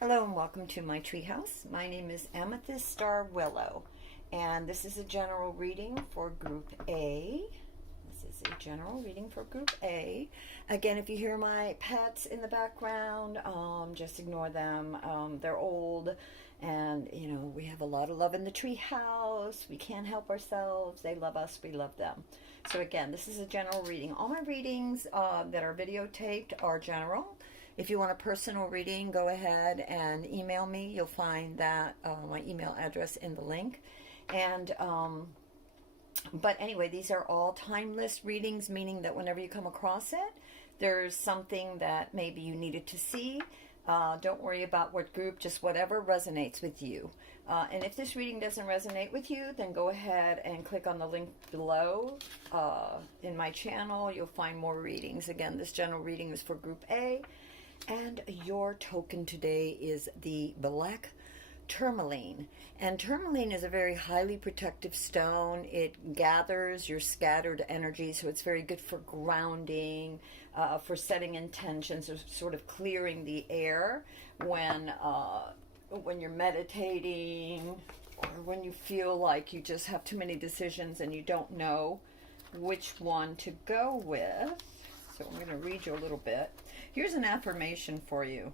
Hello and welcome to my treehouse. My name is Amethyst Star Willow, and this is a general reading for Group A. This is a general reading for Group A. Again, if you hear my pets in the background, just ignore them. They're old, and we have a lot of love in the treehouse. We can't help ourselves. They love us. We love them. So again, this is a general reading. All my readings that are videotaped are general. If you want a personal reading, go ahead and email me. You'll find that my email address in the link. And but anyway, these are all timeless readings, meaning that whenever you come across it, there's something that maybe you needed to see. Don't worry about what group, just whatever resonates with you. And if this reading doesn't resonate with you, then go ahead and click on the link below in my channel. You'll find more readings. Again, this general reading is for Group A. And your token today is the black Tourmaline. And tourmaline is a very highly protective stone. It gathers your scattered energy, so it's very good for grounding, for setting intentions, or sort of clearing the air when you're meditating, or when you feel like you just have too many decisions and you don't know which one to go with. So I'm going to read you a little bit. Here's an affirmation for you,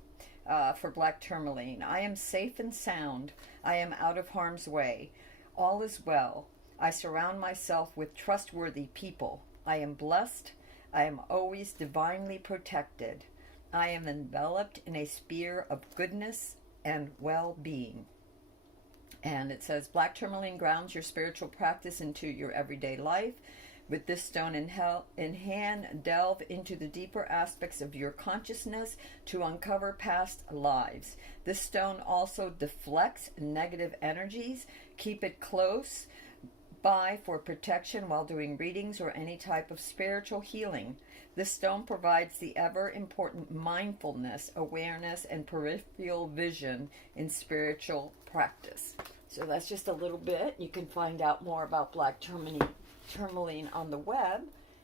for black tourmaline. I am safe and sound. I am out of harm's way. All is well. I surround myself with trustworthy people. I am blessed. I am always divinely protected. I am enveloped in a sphere of goodness and well-being. And it says, black tourmaline grounds your spiritual practice into your everyday life. With this stone in hand, delve into the deeper aspects of your consciousness to uncover past lives. This stone also deflects negative energies. Keep it close by for protection while doing readings or any type of spiritual healing. This stone provides the ever-important mindfulness, awareness, and peripheral vision in spiritual practice. So that's just a little bit. You can find out more about black tourmaline on the web,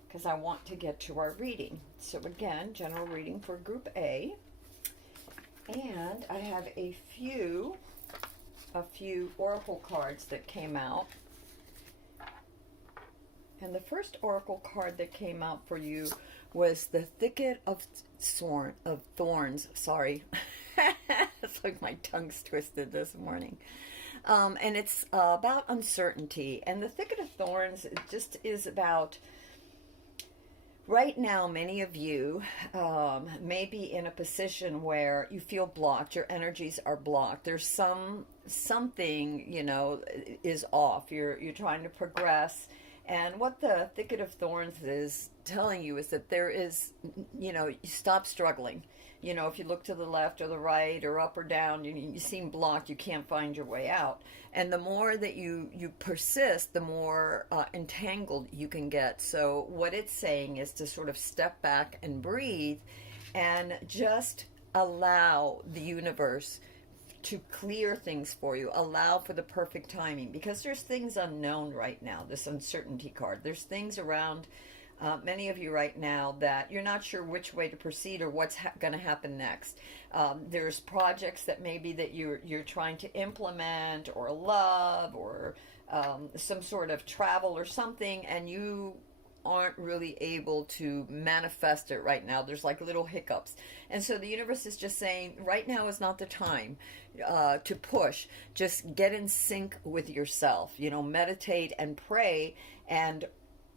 because I want to get to our reading. So again, general reading for Group A, and I have a few oracle cards that came out. And the first oracle card that came out for you was the Thicket of Thorns. Sorry, it's like my tongue's twisted this morning. And it's about uncertainty. And the Thicket of Thorns just is about, right now, many of you may be in a position where you feel blocked. Your energies are blocked. There's something, is off. You're trying to progress. And what the Thicket of Thorns is telling you is that there is, you stop struggling. If you look to the left or the right or up or down, you seem blocked, you can't find your way out. And the more that you persist, the more entangled you can get. So what it's saying is to sort of step back and breathe and just allow the universe to clear things for you. Allow for the perfect timing, because there's things unknown right now, this uncertainty card. There's things around many of you right now that you're not sure which way to proceed or what's going to happen next. There's projects that maybe that you're trying to implement, or love, or some sort of travel or something, and you aren't really able to manifest it right now. There's like little hiccups. And so the universe is just saying, right now is not the time to push. Just get in sync with yourself. Meditate and pray, and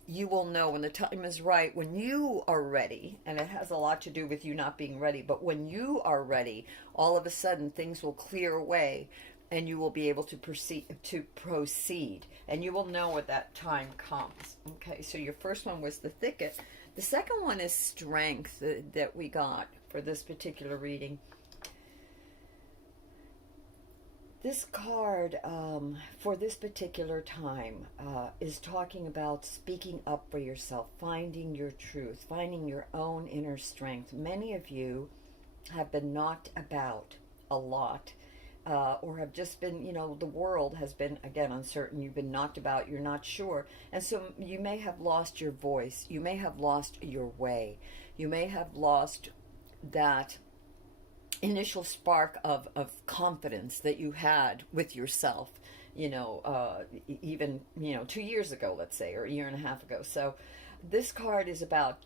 you will know when the time is right, when you are ready. And it has a lot to do with you not being ready. But when you are ready, all of a sudden things will clear away, and you will be able to proceed. And you will know when that time comes. Okay, so your first one was the Thicket. The second one is Strength that we got for this particular reading. This card for this particular time is talking about speaking up for yourself, finding your truth, finding your own inner strength. Many of you have been knocked about a lot, or have just been, the world has been, again, uncertain. You've been knocked about, you're not sure. And so you may have lost your voice. You may have lost your way. You may have lost that initial spark of confidence that you had with yourself, even, 2 years ago, let's say, or a year and a half ago. So this card is about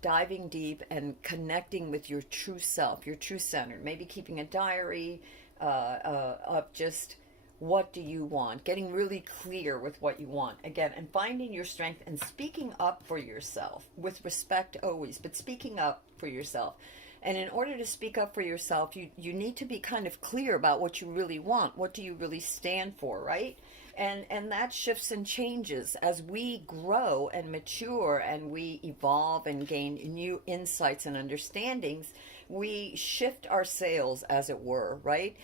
diving deep and connecting with your true self, your true center, maybe keeping a diary of just what do you want, getting really clear with what you want, again, and finding your strength and speaking up for yourself with respect always, but speaking up for yourself. And in order to speak up for yourself, you need to be kind of clear about what you really want. What do you really stand for, right? And that shifts and changes as we grow and mature and we evolve and gain new insights and understandings. We shift our sails, as it were, right,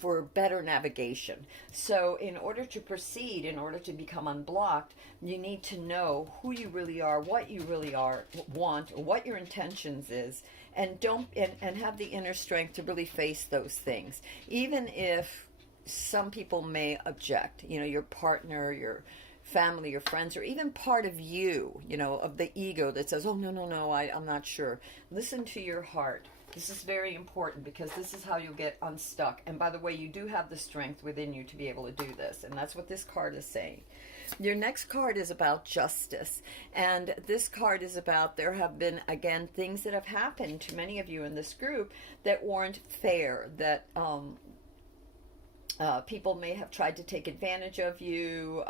for better navigation. So in order to proceed, in order to become unblocked, you need to know who you really are, what you really want, what your intentions is, and and have the inner strength to really face those things, even if some people may object. Your partner, your family, your friends, or even part of you, of the ego that says, oh, no, I'm not sure. Listen to your heart. This is very important because this is how you'll get unstuck. And by the way, you do have the strength within you to be able to do this. And that's what this card is saying. Your next card is about justice. And this card is about, there have been, again, things that have happened to many of you in this group that weren't fair, that people may have tried to take advantage of you.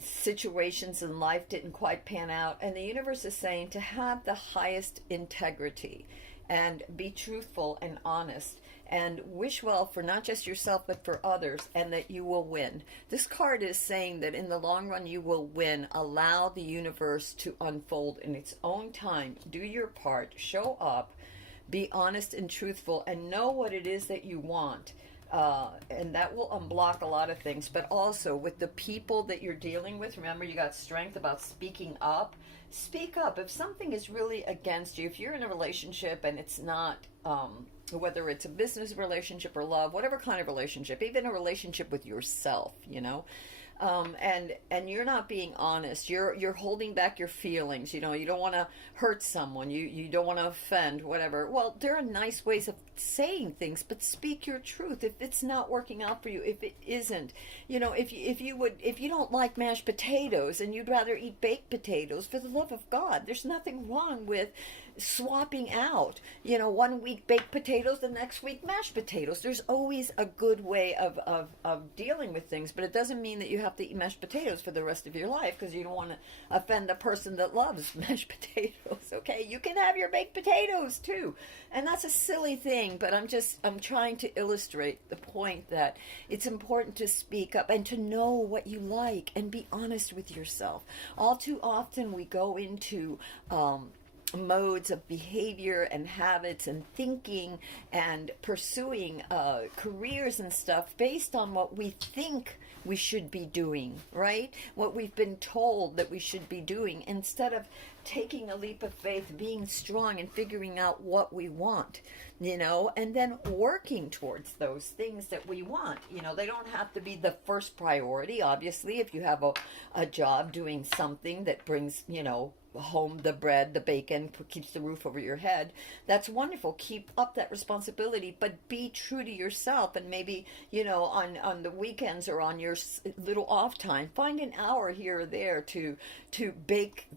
Situations in life didn't quite pan out, and the universe is saying to have the highest integrity and be truthful and honest and wish well for not just yourself but for others, and that you will win. This card is saying that in the long run you will win. Allow the universe to unfold in its own time. Do your part, show up, be honest and truthful, and know what it is that you want. And that will unblock a lot of things. But also with the people that you're dealing with, remember, you got strength about speaking up. Speak up. If something is really against you, if you're in a relationship and it's not, whether it's a business relationship or love, whatever kind of relationship, even a relationship with yourself, and you're not being honest, you're holding back your feelings, you don't want to hurt someone, you don't want to offend, whatever. Well, there are nice ways of saying things, but speak your truth. If it's not working out for you, if it isn't, if you don't like mashed potatoes and you'd rather eat baked potatoes, for the love of God, there's nothing wrong with swapping out, 1 week baked potatoes, the next week mashed potatoes. There's always a good way of dealing with things, but it doesn't mean that you have to eat mashed potatoes for the rest of your life because you don't want to offend the person that loves mashed potatoes. Okay, you can have your baked potatoes too, and that's a silly thing, but I'm trying to illustrate the point that it's important to speak up and to know what you like and be honest with yourself. All too often we go into modes of behavior and habits and thinking and pursuing careers and stuff based on what we think we should be doing, right? What we've been told that we should be doing, instead of taking a leap of faith, being strong and figuring out what we want, and then working towards those things that we want. They don't have to be the first priority. Obviously, if you have a job doing something that brings, home the bread, the bacon, keeps the roof over your head, that's wonderful. Keep up that responsibility, but be true to yourself. And maybe, on the weekends or on your little off time, find an hour here or there to bake,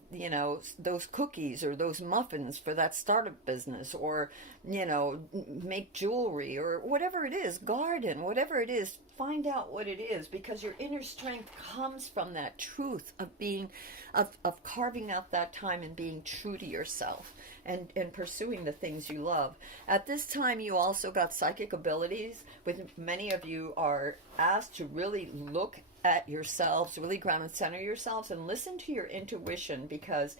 those cookies or those muffins for that startup business, or, make jewelry or whatever it is, garden, whatever it is. Find out what it is, because your inner strength comes from that truth of being, of carving out that time and being true to yourself and pursuing the things you love. At this time, you also got psychic abilities. With many of you are asked to really look at yourselves, really ground and center yourselves, and listen to your intuition, because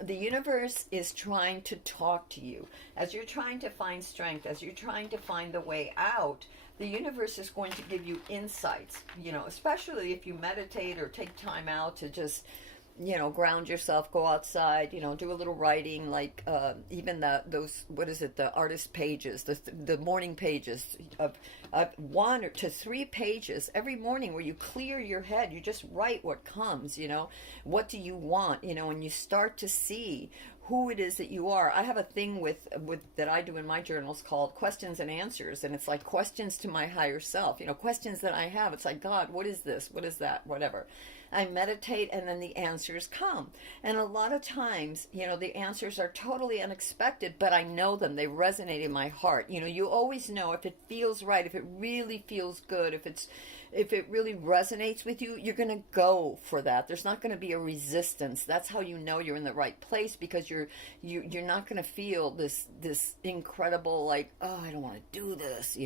the universe is trying to talk to you. As you're trying to find strength, as you're trying to find the way out, the universe is going to give you insights, especially if you meditate or take time out to just, ground yourself, go outside, do a little writing, like even the artist pages, the morning pages of 1 to 3 pages every morning, where you clear your head, you just write what comes, what do you want, and you start to see who it is that you are. I have a thing with that I do in my journals called questions and answers, and it's like questions to my higher self. Questions that I have. It's like, God, what is this? What is that? Whatever. I meditate, and then the answers come. And a lot of times, the answers are totally unexpected, but I know them. They resonate in my heart. You always know if it feels right, if it really feels good, if it really resonates with you, you're going to go for that. There's not going to be a resistance. That's how you know you're in the right place, because you're not going to feel this incredible, like, oh, I don't want to do this,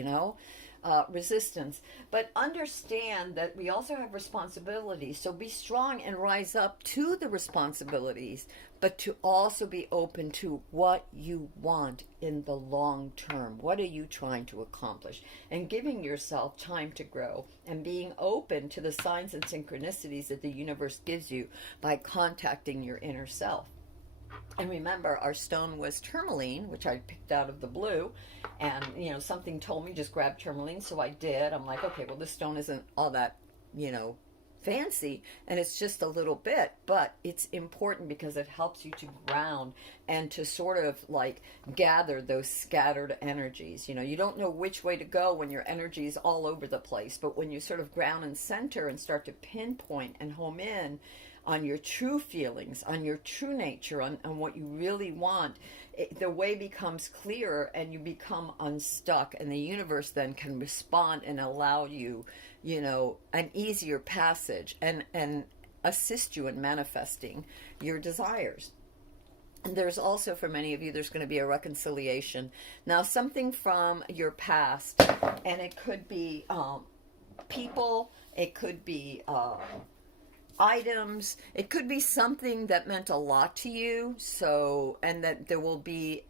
resistance. But understand that we also have responsibilities. So be strong and rise up to the responsibilities, but to also be open to what you want in the long term. What are you trying to accomplish? And giving yourself time to grow, and being open to the signs and synchronicities that the universe gives you by contacting your inner self. And remember, our stone was tourmaline, which I picked out of the blue. And, something told me just grab tourmaline. So I did. I'm like, okay, well, this stone isn't all that, fancy. And it's just a little bit. But it's important because it helps you to ground and to sort of like gather those scattered energies. You don't know which way to go when your energy is all over the place. But when you sort of ground and center and start to pinpoint and home in on your true feelings, on your true nature, on what you really want, the way becomes clearer, and you become unstuck, and the universe then can respond and allow you, an easier passage and assist you in manifesting your desires. And there's also, for many of you, there's going to be a reconciliation. Now, something from your past, and it could be people, it could be items, it could be something that meant a lot to you, and that there will be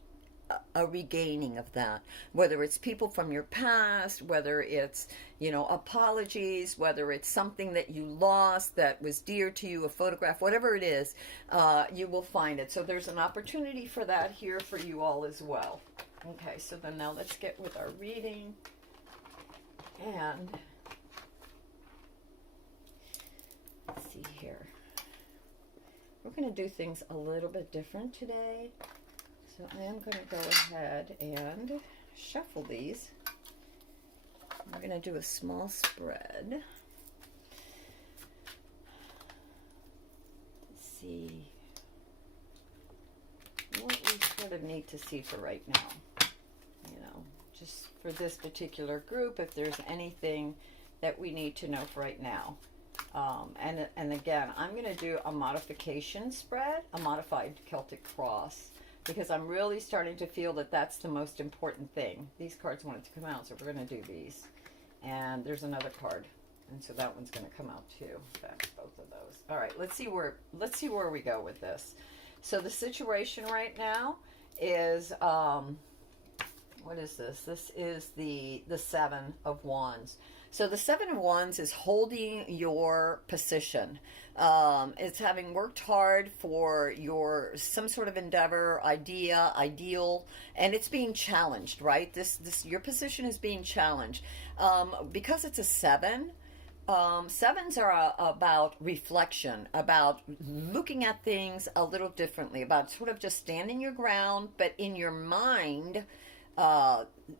a regaining of that, whether it's people from your past, whether it's apologies, whether it's something that you lost that was dear to you, a photograph, whatever it is, you will find it. So there's an opportunity for that here for you all as well. Okay, so then now let's get with our reading. And let's see here. We're going to do things a little bit different today. So I am going to go ahead and shuffle these. We're going to do a small spread. Let's see what we sort of need to see for right now. Just for this particular group, if there's anything that we need to know for right now. And again, I'm going to do a modification spread, a modified Celtic cross, because I'm really starting to feel that that's the most important thing. These cards wanted to come out, so we're going to do these. And there's another card, and so that one's going to come out too. In fact, both of those. All right, let's see where we go with this. So the situation right now is what is this? This is the Seven of Wands. So the Seven of Wands is holding your position. It's having worked hard for some sort of endeavor, idea, ideal, and it's being challenged, right? Your position is being challenged. Because it's a seven, sevens are about reflection, about looking at things a little differently, about sort of just standing your ground, but in your mind,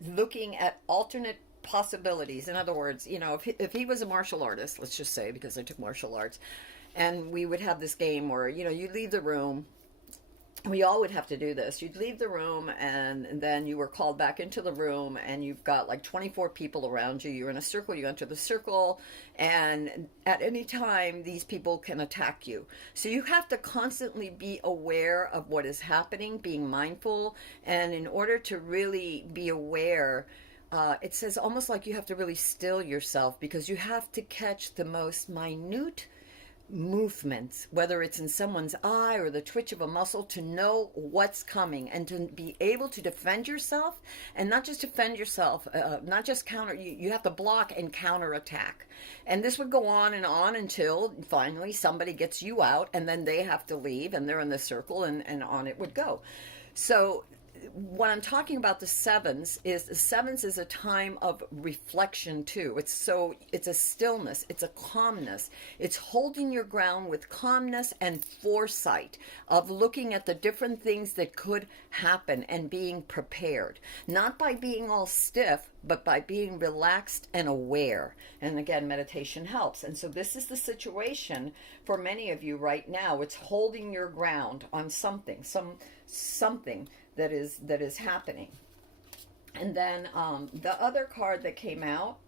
looking at alternate possibilities. In other words, if he was a martial artist, let's just say, because I took martial arts, and we would have this game where, you leave the room. We all would have to do this. You'd leave the room, and then you were called back into the room, and you've got like 24 people around you. You're in a circle. You enter the circle, and at any time, these people can attack you. So you have to constantly be aware of what is happening, being mindful. And in order to really be aware, it says almost like you have to really still yourself, because you have to catch the most minute movements, whether it's in someone's eye or the twitch of a muscle, to know what's coming and to be able to defend yourself. And not just defend yourself, not just counter, you have to block and counter attack. And this would go on and until finally somebody gets you out, and then they have to leave, and they're in the circle, and on it would go. So what I'm talking about the sevens is a time of reflection too. It's a stillness, it's a calmness. It's holding your ground with calmness and foresight of looking at the different things that could happen and being prepared. Not by being all stiff, but by being relaxed and aware. And again, meditation helps. And so this is the situation for many of you right now. It's holding your ground on something that is happening. And then the other card that came out,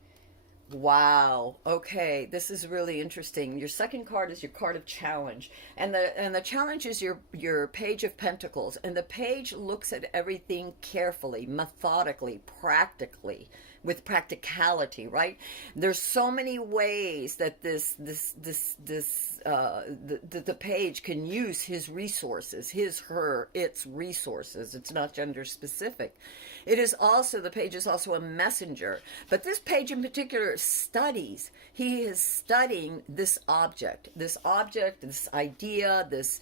wow, okay, this is really interesting. Your second card is your card of challenge, and the challenge is your Page of Pentacles, and the page looks at everything carefully, methodically, practically, with practicality, right? There's so many ways that the page can use his resources, its resources. It's not gender specific. It is also, the page is also a messenger, but this page in particular studies. He is studying this object, this idea, this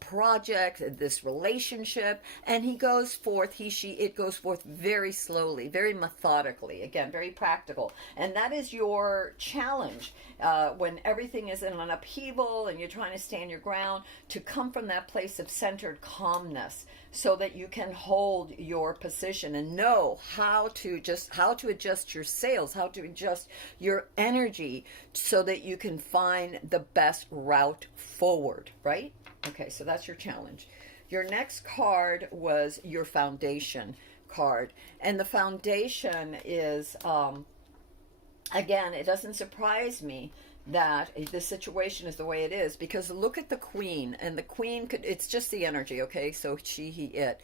project, this relationship, and it goes forth very slowly, very methodically, again, very practical. And that is your challenge when everything is in an upheaval and you're trying to stand your ground, to come from that place of centered calmness so that you can hold your position and know how to adjust your sails, how to adjust your energy so that you can find the best route forward, right? Okay, so that's your challenge. Your next card was your foundation card. And the foundation is, again, it doesn't surprise me that the situation is the way it is, because look at the queen, and the queen it's just the energy, okay? So she, he, it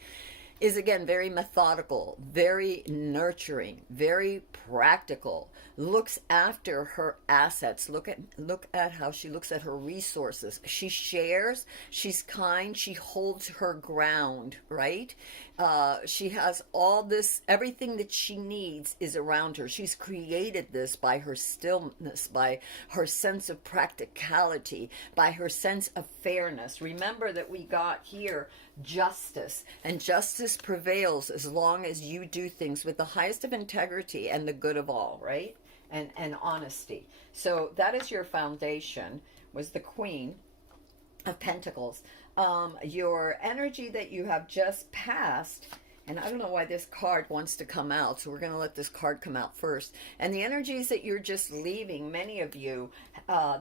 is, again, very methodical, very nurturing, very practical, looks after her assets. Look at how she looks at her resources. She shares, she's kind, she holds her ground, right? She has all this, everything that she needs is around her. She's created this by her stillness, by her sense of practicality, by her sense of fairness. Remember that we got here justice, and justice prevails as long as you do things with the highest of integrity and the good of all, right? And honesty. So that is your foundation, was the Queen of Pentacles. Your energy that you have just passed, and I don't know why this card wants to come out, so we're going to let this card come out first. And the energies that you're just leaving, many of you,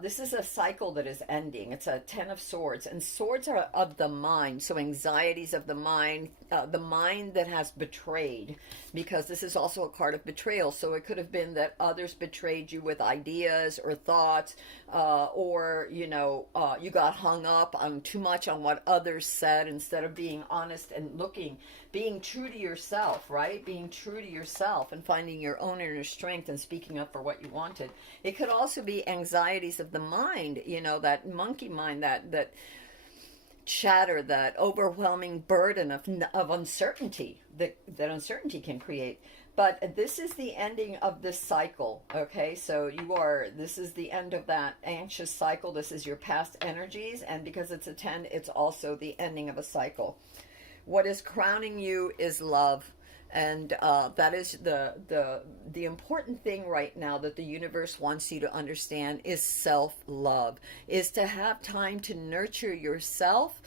this is a cycle that is ending. It's a 10 of Swords, and swords are of the mind, so anxieties of the mind that has betrayed, because this is also a card of betrayal. So it could have been that others betrayed you with ideas or thoughts, or you got hung up on too much on what others said instead of being honest and being true to yourself, right? Being true to yourself and finding your own inner strength and speaking up for what you wanted. It could also be anxieties of the mind, that monkey mind, that chatter, that overwhelming burden of uncertainty that uncertainty can create. But this is the ending of this cycle, okay? So this is the end of that anxious cycle. This is your past energies, and because it's a 10, it's also the ending of a cycle. What is crowning you is love. And that is the important thing right now that the universe wants you to understand is self-love, is to have time to nurture yourself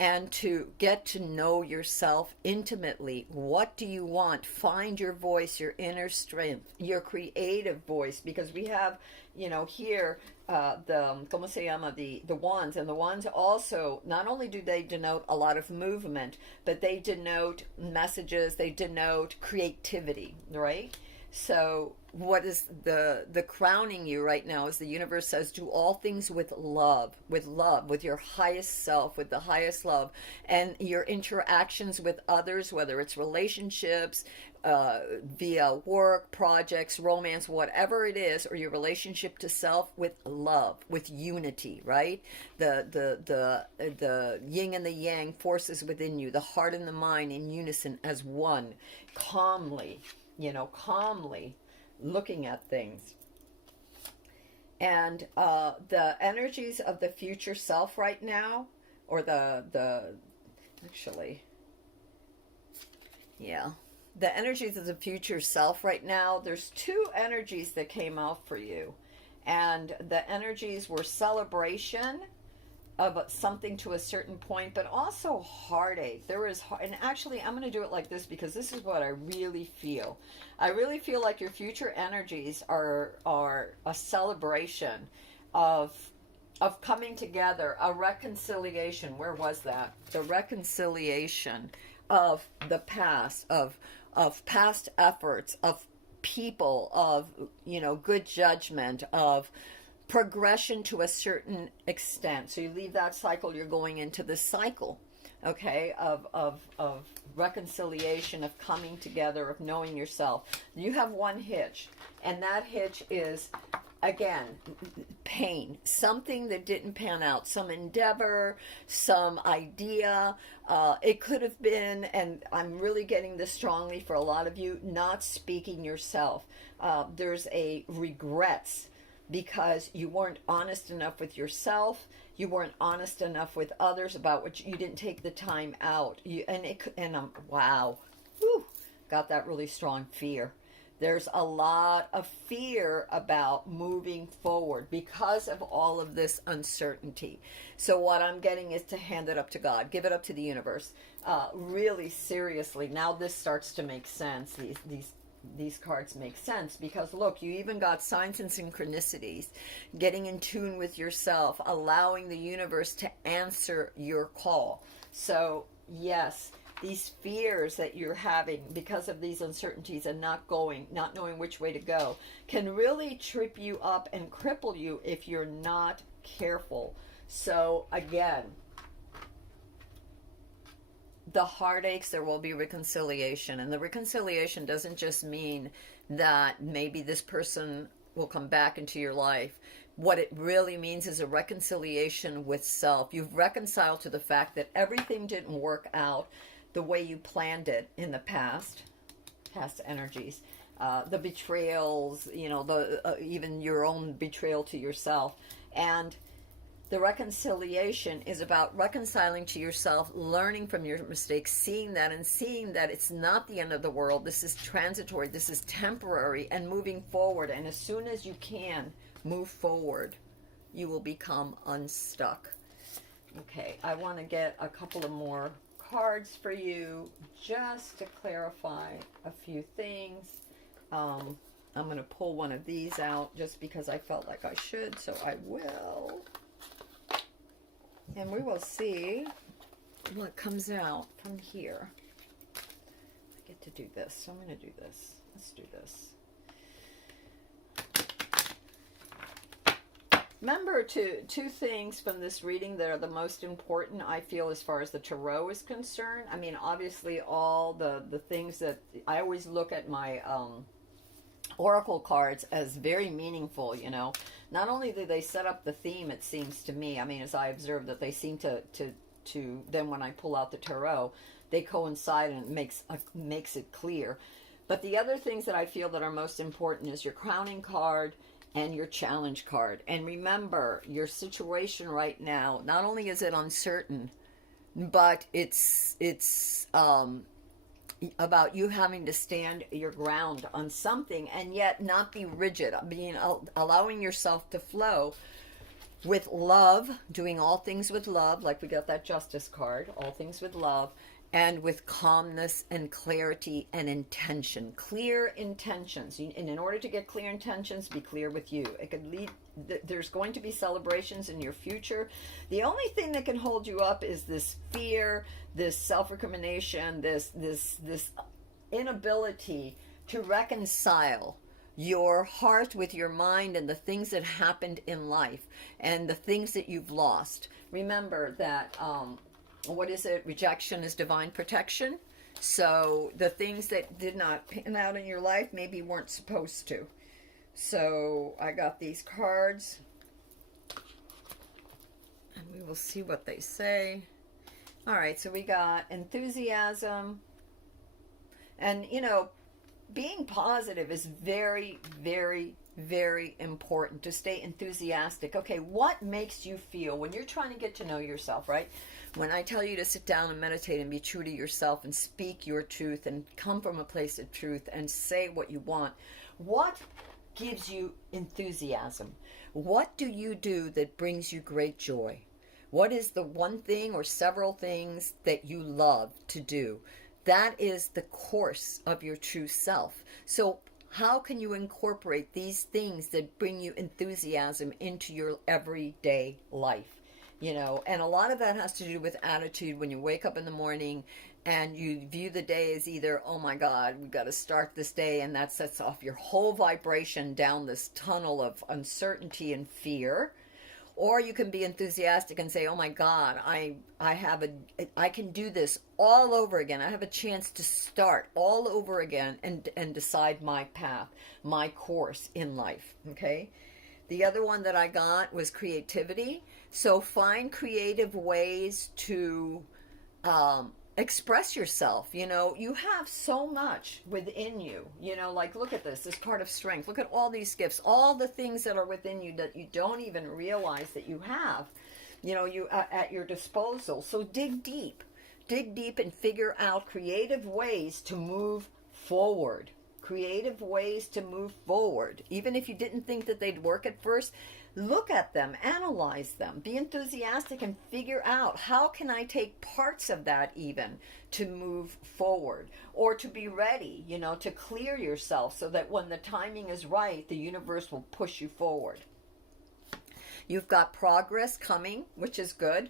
and to get to know yourself intimately. What do you want? Find your voice, your inner strength, your creative voice, because we have, here the wands, and the wands also, not only do they denote a lot of movement, but they denote messages, they denote creativity, right? So what is the crowning you right now is the universe says, do all things with love, with your highest self, with the highest love, and your interactions with others, whether it's relationships, via work, projects, romance, whatever it is, or your relationship to self, with love, with unity, right? The yin and the yang forces within you, the heart and the mind in unison as one, calmly looking at things. And the energies of the future self right now, or actually, Yeah. The energies of the future self right now, there's two energies that came out for you. And the energies were celebration of something to a certain point, but also heartache. There is, and actually, I'm going to do it like this because this is what I really feel. I really feel like your future energies are a celebration of coming together, a reconciliation. Where was that? The reconciliation of the past, of past efforts, of people, of good judgment, of progression to a certain extent. So you leave that cycle, you're going into this cycle, okay, of reconciliation, of coming together, of knowing yourself. You have one hitch, and that hitch is, again, pain, something that didn't pan out, some endeavor, some idea. It could have been, and I'm really getting this strongly for a lot of you, not speaking yourself. There's a regrets because you weren't honest enough with yourself. You weren't honest enough with others about what you didn't take the time out. Wow, whew, got that really strong fear. There's a lot of fear about moving forward because of all of this uncertainty. So what I'm getting is to hand it up to God, give it up to the universe. Really seriously, now this starts to make sense. These cards make sense because look, you even got signs and synchronicities, getting in tune with yourself, allowing the universe to answer your call. So yes, these fears that you're having because of these uncertainties and not knowing which way to go, can really trip you up and cripple you if you're not careful. So again, the heartaches, there will be reconciliation. And the reconciliation doesn't just mean that maybe this person will come back into your life. What it really means is a reconciliation with self. You've reconciled to the fact that everything didn't work out the way you planned it in the past energies. The betrayals, even your own betrayal to yourself. And the reconciliation is about reconciling to yourself, learning from your mistakes, seeing that it's not the end of the world. This is transitory, this is temporary, and moving forward. And as soon as you can move forward, you will become unstuck. Okay, I want to get a couple of more cards for you just to clarify a few things. I'm going to pull one of these out just because I felt like I should, so I will. And we will see what comes out from here. I get to do this, so I'm going to do this. Let's do this. Remember, two things from this reading that are the most important, I feel, as far as the tarot is concerned. I mean, obviously, all the things that I always look at my oracle cards as very meaningful, Not only do they set up the theme, it seems to me, I mean, as I observe that they seem to then when I pull out the tarot, they coincide and it makes it clear. But the other things that I feel that are most important is your crowning card and your challenge card. And remember, your situation right now, not only is it uncertain, but it's about you having to stand your ground on something and yet not be rigid, allowing yourself to flow with love, doing all things with love, like we got that Justice card, all things with love, and with calmness and clarity and intention. Clear intentions. And in order to get clear intentions, be clear with you. It could lead. There's going to be celebrations in your future. The only thing that can hold you up is this fear, this self-recrimination, this inability to reconcile your heart with your mind and the things that happened in life and the things that you've lost. Remember that what is it? Rejection is divine protection. So the things that did not pan out in your life maybe weren't supposed to. So I got these cards, and we will see what they say. All right, so we got enthusiasm. And, being positive is very, very, very important, to stay enthusiastic. Okay, what makes you feel when you're trying to get to know yourself, right? When I tell you to sit down and meditate and be true to yourself and speak your truth and come from a place of truth and say what you want, what gives you enthusiasm? What do you do that brings you great joy? What is the one thing or several things that you love to do? That is the course of your true self. So how can you incorporate these things that bring you enthusiasm into your everyday life? You know, and a lot of that has to do with attitude. When you wake up in the morning and you view the day as either, oh my God, we've got to start this day, and that sets off your whole vibration down this tunnel of uncertainty and fear. Or you can be enthusiastic and say, oh my God, I can do this all over again. I have a chance to start all over again and decide my path, my course in life, okay? The other one that I got was creativity. So find creative ways to express yourself. You know, you have so much within you. You know, like, look at this part of strength. Look at all these gifts, all the things that are within you that you don't even realize that you have, you know, you at your disposal. So dig deep and figure out creative ways to move forward. Creative ways to move forward. Even if you didn't think that they'd work at first, look at them, analyze them, be enthusiastic, and figure out, how can I take parts of that even to move forward, or to be ready, you know, to clear yourself so that when the timing is right, the universe will push you forward. You've got progress coming, which is good.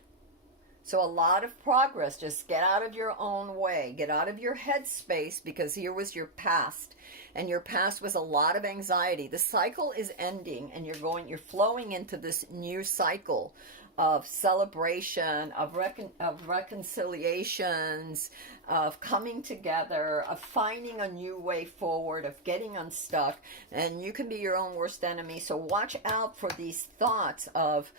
So a lot of progress. Just get out of your own way. Get out of your head space, because here was your past. And your past was a lot of anxiety. The cycle is ending, and you're flowing into this new cycle of celebration, of reconciliations, of coming together, of finding a new way forward, of getting unstuck. And you can be your own worst enemy. So watch out for these thoughts of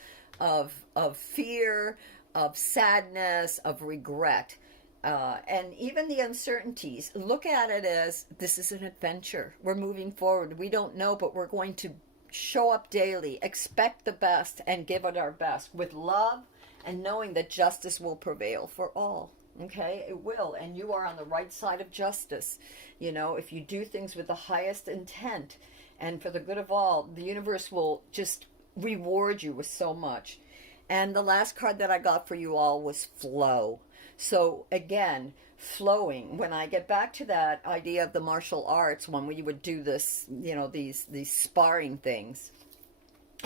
fear, of sadness, of regret, and even the uncertainties. Look at it as, this is an adventure. We're moving forward. We don't know, but we're going to show up daily, expect the best, and give it our best with love, and knowing that justice will prevail for all. Okay, it will, and you are on the right side of justice. You know, if you do things with the highest intent and for the good of all, the universe will just reward you with so much. And the last card that I got for you all was flow. So again, flowing. When I get back to that idea of the martial arts, when we would do this, you know, these sparring things,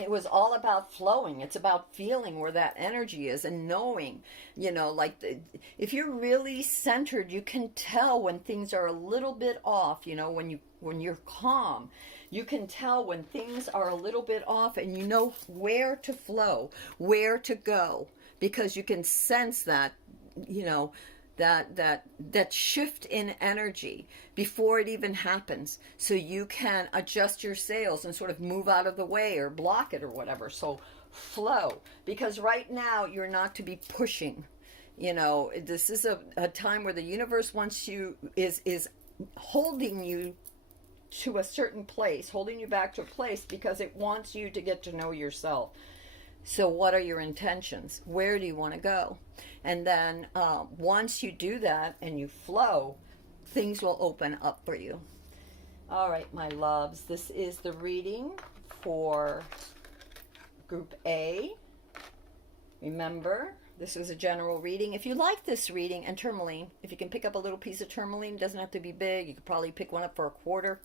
it was all about flowing. It's about feeling where that energy is and knowing, you know, like if you're really centered, you can tell when things are a little bit off, you know, when you're calm. You can tell when things are a little bit off, and you know where to flow, where to go, because you can sense that, you know, that shift in energy before it even happens. So you can adjust your sails and sort of move out of the way or block it or whatever. So flow, because right now you're not to be pushing. You know, this is a time where the universe wants you, is holding you to a certain place, holding you back to a place, because it wants you to get to know yourself. So what are your intentions? Where do you want to go? And then once you do that and you flow, things will open up for you. All right, my loves, this is the reading for Group A. Remember, this was a general reading. If you like this reading, and tourmaline, if you can pick up a little piece of tourmaline, it doesn't have to be big. You could probably pick one up for $0.25.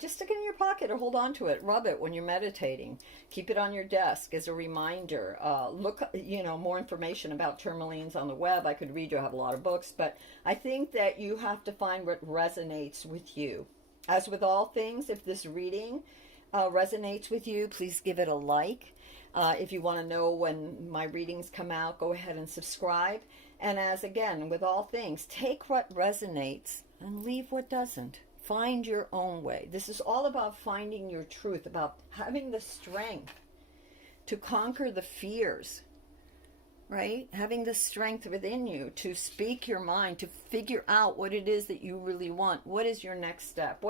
Just stick it in your pocket or hold on to it. Rub it when you're meditating. Keep it on your desk as a reminder. Look, you know, more information about tourmalines on the web. I could read you. I have a lot of books, but I think that you have to find what resonates with you. As with all things, if this reading resonates with you, please give it a like. If you want to know when my readings come out, go ahead and subscribe. And as again, with all things, take what resonates and leave what doesn't. Find your own way. This is all about finding your truth, about having the strength to conquer the fears. right? Having the strength within you to speak your mind, to figure out what it is that you really want. What is your next step?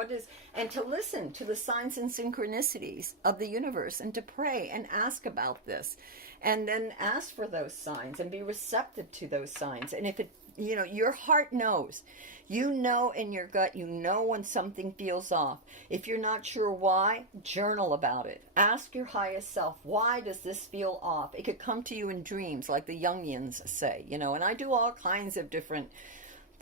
And to listen to the signs and synchronicities of the universe, and to pray and ask about this, and then ask for those signs and be receptive to those signs. And if it, your heart knows, in your gut, when something feels off. If you're not sure why, journal about it. Ask your highest self, why does this feel off? It could come to you in dreams, like the Jungians say, and I do all kinds of different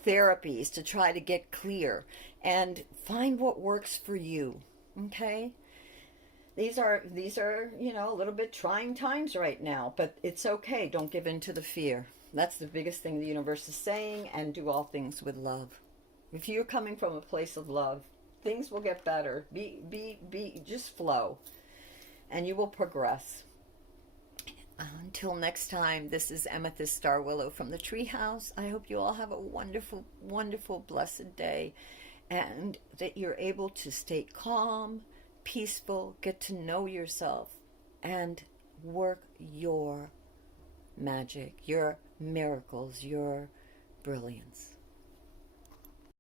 therapies to try to get clear and find what works for you. Okay? These are, a little bit trying times right now, but it's okay. Don't give in to the fear. That's the biggest thing the universe is saying, and do all things with love. If you're coming from a place of love, things will get better. Just flow, and you will progress. Until next time, this is Amethyst Star Willow from the Treehouse. I hope you all have a wonderful, wonderful, blessed day, and that you're able to stay calm, peaceful, get to know yourself, and work your magic, your miracles, your brilliance.